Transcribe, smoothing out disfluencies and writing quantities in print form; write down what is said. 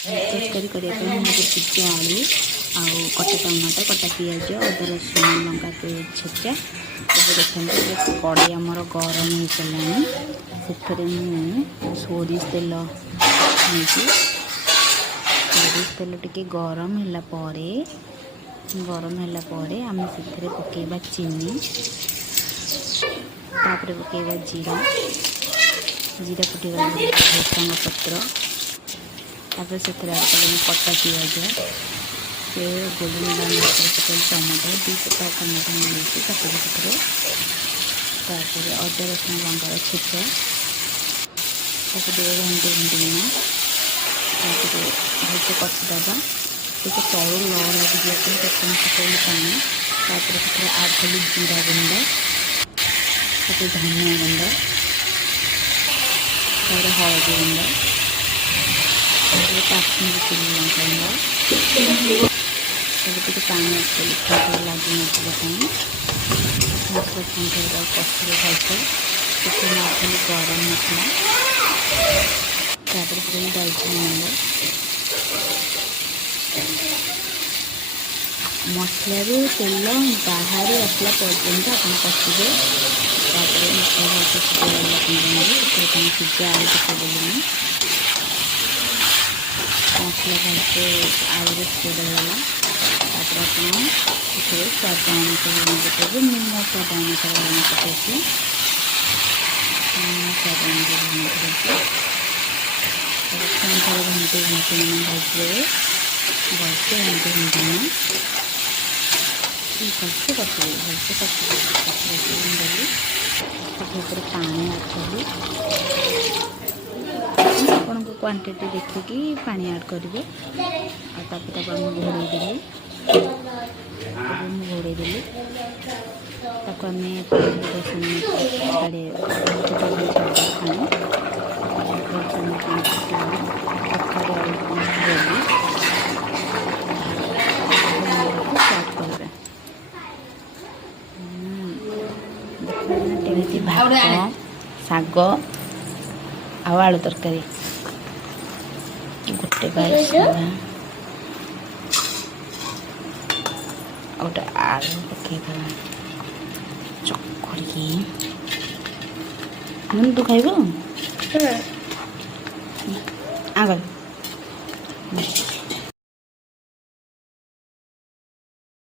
तरकारी करने सिझा आलू आउ कटा टमाटो कटा पिज अदा रसुण लंका छेचा देखते कड़े आमर गरम हो सारे से सोरिष तेल सोरिष तेल टी गरम है आम से पकेबा चीनी तापर पकेबा जीरा जीरा फुटेगा भृषंग पत्र तापर से कटा पिज से गोल्डन ब्राउन टमाटो दुटा टमाटो मिले काटिक तापर अदा रसुण लंकार छेचा घंटे घंटेना भलसे कषिदबा टे तलू न लगे प्रथम पकड़ी पानी तापर से आड कली जीरा गुंड तापर धनिया गुंड तापर हलदी गुंड काश्मीरी चिली लंका गुंड सब पानी लगे मसला मसला छांटा कषिले भलसे खाली गरम मसला तापर दालचीनी गुंड मसला तेल बाहर आसला पर्यंत आप कषिदे मसला भलसे सिझा आलू पकड़ मसला भलसे आलू सिझागला तापर स्वाद अनुसार लुण पकेबे मो स्वाद अनुसार लुण पकई स्वाद अनुसार लुण पकई घंटे घंटे भाजदे भलसे घंटे घंटे भलसे कषि देली तापर पानी आड कली आपण क्वांटिटी देखिकी पानी आड करेंगे घोड़े देली घोड़े देली आम 5-10 मिनट भात शाग आलू तरकारी गोटे बाइस गोटे आलू पकेद चकड़ी तू खाइब आगर